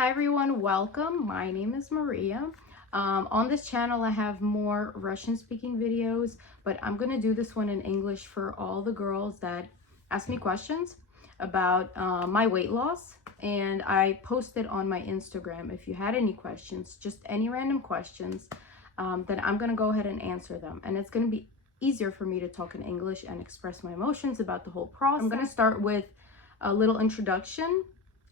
Hi everyone, welcome. My name is Maria. On this channel I have more Russian speaking videos, but I'm gonna do this one in English for all the girls that ask me questions about my weight loss, and I posted on my Instagram. If you had any questions, just any random questions, then I'm gonna go ahead and answer them, and it's gonna be easier for me to talk in English and express my emotions about the whole process. I'm gonna start with a little introduction.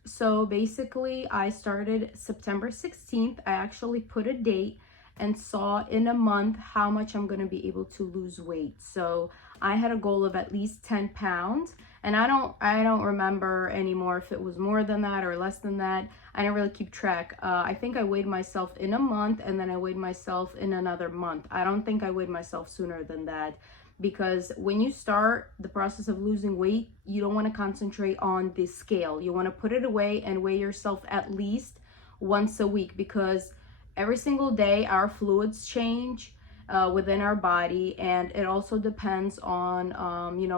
So basically, I started September 16th. I actually put a date and saw in a month how much I'm going to be able to lose weight. So I had a goal of at least 10 pounds, and I don't remember anymore if it was more than that or less than that. I didn't really keep track. I think I weighed myself in a month, and then I weighed myself in another month. I don't think I weighed myself sooner than that, because when you start the process of losing weight, you don't want to concentrate on the scale. You want to put it away and weigh yourself at least once a week, because every single day our fluids change within our body, and it also depends on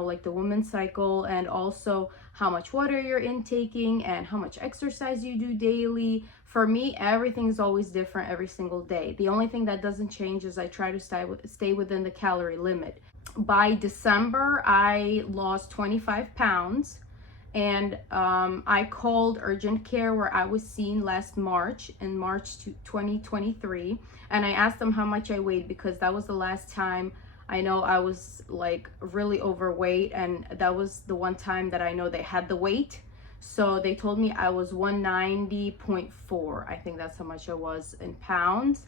like the woman's cycle, and also how much water you're intaking and how much exercise you do daily. For me, everything's always different every single day. The only thing that doesn't change is I try to stay within the calorie limit. By December, I lost 25 pounds, and I called urgent care where I was seen last March, in March 2023, and I asked them how much I weighed, because that was the last time I know I was like really overweight, and that was the one time that I know they had the weight. So they told me I was 190.4. I think that's how much I was in pounds,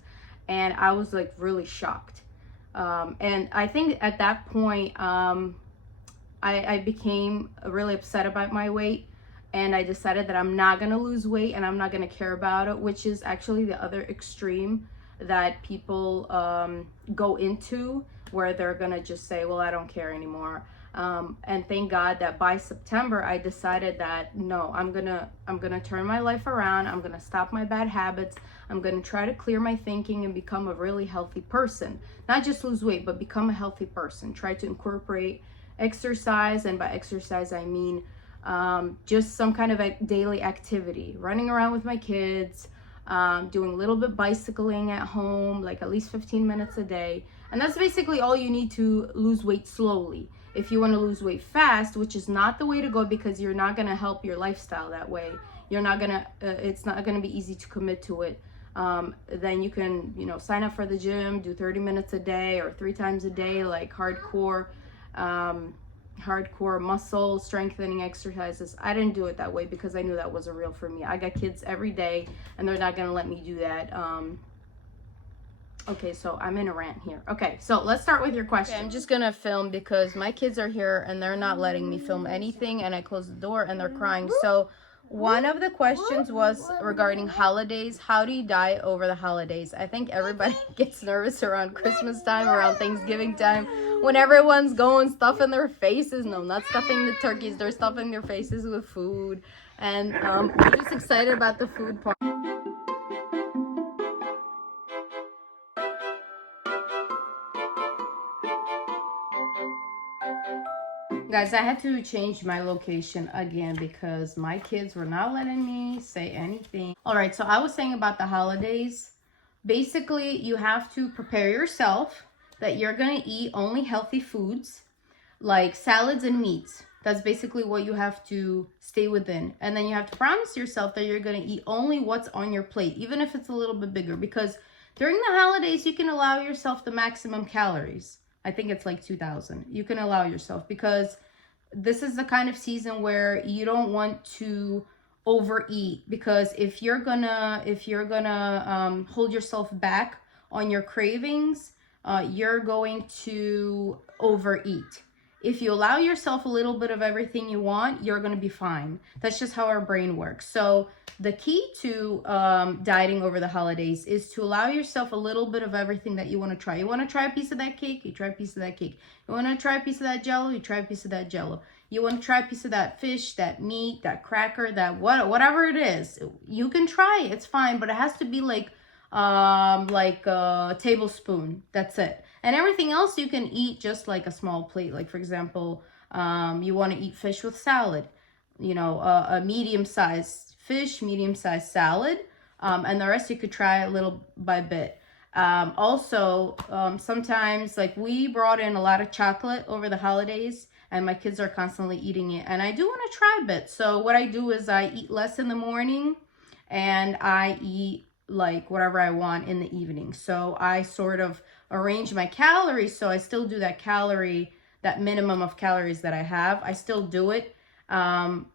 and I was like really shocked. And I think at that point, I became really upset about my weight, and I decided that I'm not gonna lose weight and I'm not gonna care about it, which is actually the other extreme that people go into, where they're gonna just say, well, I don't care anymore. And thank God that by September I decided that no, I'm gonna turn my life around. I'm gonna stop my bad habits. I'm gonna try to clear my thinking and become a really healthy person. Not just lose weight, but become a healthy person. Try to incorporate exercise, and by exercise I mean just some kind of a daily activity, running around with my kids, doing a little bit bicycling at home, like at least 15 minutes a day. And that's basically all you need to lose weight slowly. If you want to lose weight fast, which is not the way to go, because you're not going to help your lifestyle that way, you're not gonna it's not going to be easy to commit to it. Then you can sign up for the gym, do 30 minutes a day or 3 times a day, like hardcore muscle strengthening exercises. I didn't do it that way because I knew that wasn't real for me. I got kids every day, and they're not gonna let me do that. Okay, so I'm in a rant here. Okay, so let's start with your question. Okay, I'm just gonna film because my kids are here and they're not letting me film anything, and I closed the door and they're crying. So one of the questions was regarding holidays. How do you diet over the holidays? I think everybody gets nervous around Christmas time, around Thanksgiving time, when everyone's going stuffing their faces. No, not stuffing the turkeys. They're stuffing their faces with food. And I'm just excited about the food part. Guys, I had to change my location again because my kids were not letting me say anything. All right, so I was saying about the holidays. Basically, you have to prepare yourself that you're gonna eat only healthy foods, like salads and meats. That's basically what you have to stay within. And then you have to promise yourself that you're gonna eat only what's on your plate, even if it's a little bit bigger, because during the holidays, you can allow yourself the maximum calories. I think it's like 2,000. You can allow yourself, because this is the kind of season where you don't want to overeat, because if you're gonna hold yourself back on your cravings, you're going to overeat. If you allow yourself a little bit of everything you want, you're going to be fine. That's just how our brain works. So the key to dieting over the holidays is to allow yourself a little bit of everything that you want to try. You want to try a piece of that cake, you try a piece of that cake. You want to try a piece of that jello, you try a piece of that jello. You want to try a piece of that fish, that meat, that cracker, that whatever it is. You can try it, it's fine, but it has to be like a tablespoon. That's it. And everything else you can eat just like a small plate. Like, for example, you want to eat fish with salad, a medium-sized fish, medium-sized salad, and the rest you could try little by bit. Also, sometimes, like, we brought in a lot of chocolate over the holidays, and my kids are constantly eating it, and I do want to try a bit. So what I do is I eat less in the morning, and I eat like whatever I want in the evening. So I sort of arrange my calories, so I still do that minimum of calories that I have. I still do it, and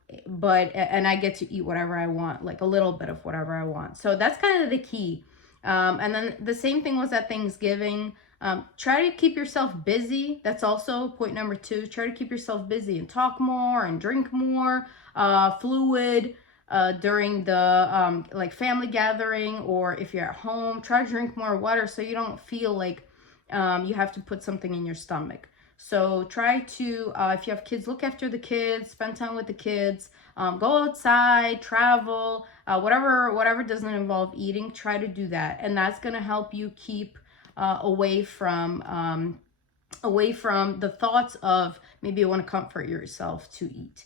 I get to eat whatever I want, like a little bit of whatever I want. So that's kind of the key. And then the same thing was at Thanksgiving. Try to keep yourself busy. That's also point number 2. Try to keep yourself busy and talk more and drink more fluid during the like family gathering, or if you're at home, try to drink more water so you don't feel like you have to put something in your stomach. So try to, if you have kids, look after the kids, spend time with the kids, go outside, travel, whatever doesn't involve eating, try to do that. And that's going to help you keep away from the thoughts of maybe you want to comfort yourself to eat.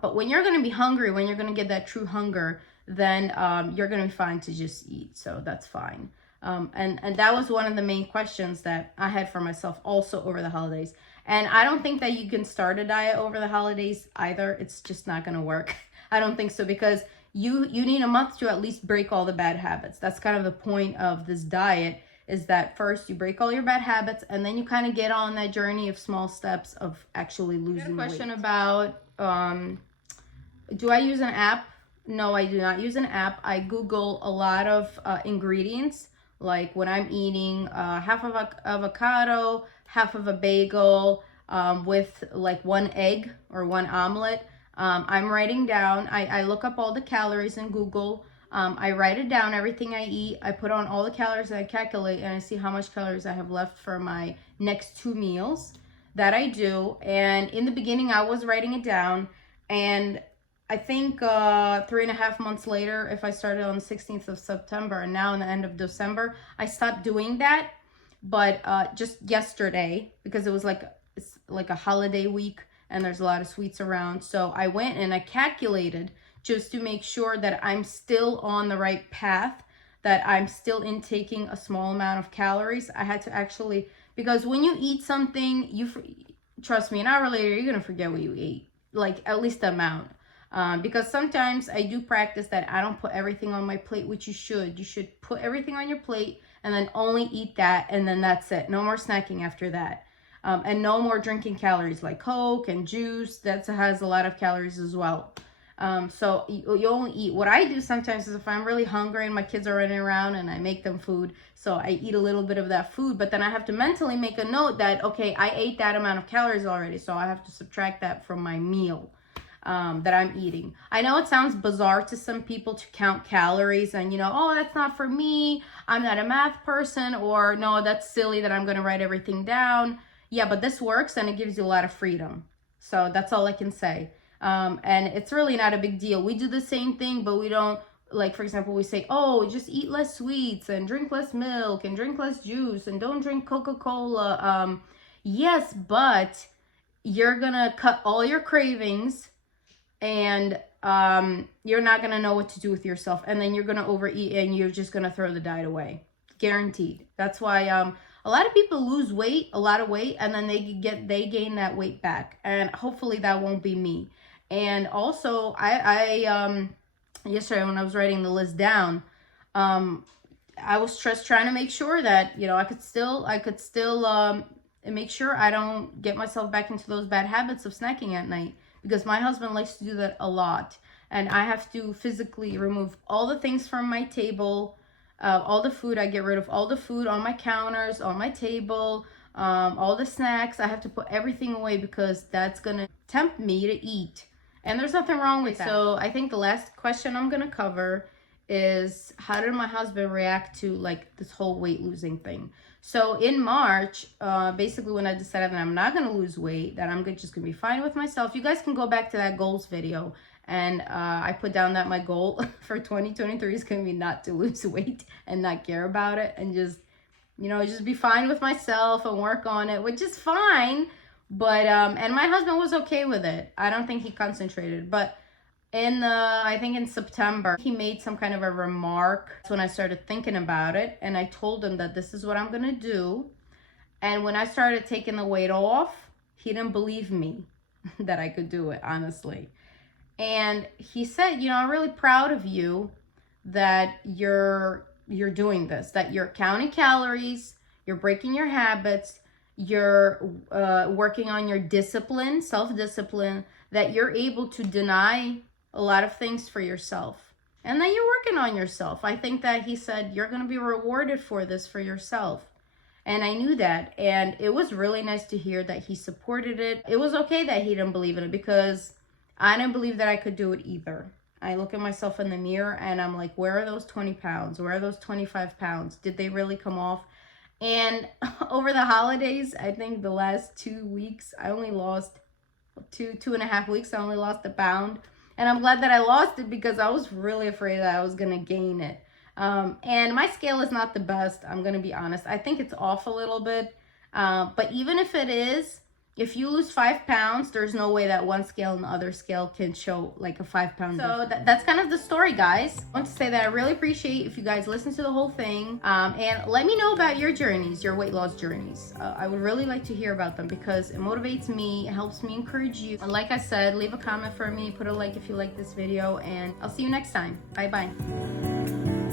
But when you're going to be hungry, when you're going to get that true hunger, then you're going to be fine to just eat. So that's fine. And that was one of the main questions that I had for myself also over the holidays. And I don't think that you can start a diet over the holidays either. It's just not going to work. I don't think so, because you need a month to at least break all the bad habits. That's kind of the point of this diet, is that first you break all your bad habits, and then you kind of get on that journey of small steps of actually losing weight. Question about, do I use an app? No, I do not use an app. I Google a lot of ingredients. Like when I'm eating half of avocado, half of a bagel with like 1 egg or 1 omelet, I'm writing down, I look up all the calories in Google. I write it down, everything I eat. I put on all the calories that I calculate, and I see how much calories I have left for my next 2 meals. That I do. And in the beginning, I was writing it down, and I think 3.5 months later, if I started on the 16th of September and now in the end of December, I stopped doing that. But just yesterday, because it was it's like a holiday week and there's a lot of sweets around, so I went and I calculated just to make sure that I'm still on the right path, that I'm still intaking a small amount of calories. I had to actually, because when you eat something, trust me, an hour later, you're going to forget what you ate, like at least the amount. Because sometimes I do practice that I don't put everything on my plate, which you should. You should put everything on your plate and then only eat that, and then that's it. No more snacking after that. And no more drinking calories like Coke and juice. That has a lot of calories as well. So you only eat. What I do sometimes is if I'm really hungry and my kids are running around and I make them food, so I eat a little bit of that food, but then I have to mentally make a note that, okay, I ate that amount of calories already, so I have to subtract that from my meal that I'm eating. I know it sounds bizarre to some people to count calories and, oh, that's not for me, I'm not a math person, or no, that's silly that I'm going to write everything down. Yeah, but this works and it gives you a lot of freedom. So that's all I can say. And it's really not a big deal. We do the same thing, but we don't, like, for example, we say, oh, just eat less sweets and drink less milk and drink less juice and don't drink Coca-Cola. Yes, but you're going to cut all your cravings, and you're not going to know what to do with yourself, and then you're going to overeat and you're just going to throw the diet away. Guaranteed. That's why a lot of people lose weight, a lot of weight, and then they gain that weight back, and hopefully that won't be me. And also I yesterday when I was writing the list down, I was just trying to make sure that I could still make sure I don't get myself back into those bad habits of snacking at night, because my husband likes to do that a lot, and I have to physically remove all the things from my table, all the food. I get rid of all the food on my counters, on my table, all the snacks. I have to put everything away because that's gonna tempt me to eat, and there's nothing wrong with that. So I think the last question I'm gonna cover is, how did my husband react to like this whole weight losing thing? So in March, basically when I decided that I'm not going to lose weight, that I'm just going to be fine with myself. You guys can go back to that goals video, and I put down that my goal for 2023 is going to be not to lose weight and not care about it, and just, just be fine with myself and work on it, which is fine. But, and my husband was okay with it. I don't think he concentrated, but I think in September, he made some kind of a remark. That's when I started thinking about it. And I told him that this is what I'm going to do. And when I started taking the weight off, he didn't believe me that I could do it, honestly. And he said, you know, I'm really proud of you that you're doing this, that you're counting calories, you're breaking your habits, you're working on your discipline, self-discipline, that you're able to deny a lot of things for yourself, and that you're working on yourself. I think that he said, you're going to be rewarded for this for yourself. And I knew that. And it was really nice to hear that he supported it. It was okay that he didn't believe in it, because I didn't believe that I could do it either. I look at myself in the mirror and I'm like, where are those 20 pounds? Where are those 25 pounds? Did they really come off? And over the holidays, I think the last 2 weeks, I only lost 2.5 weeks. I only lost a pound. And I'm glad that I lost it, because I was really afraid that I was going to gain it. And my scale is not the best. I'm going to be honest. I think it's off a little bit. But even if it is, if you lose 5 pounds, there's no way that one scale and the other scale can show like a 5 pound difference. So that's kind of the story, guys. I want to say that I really appreciate if you guys listen to the whole thing. And let me know about your journeys, your weight loss journeys. I would really like to hear about them, because it motivates me, it helps me encourage you. And like I said, leave a comment for me, put a like if you like this video, and I'll see you next time. Bye-bye.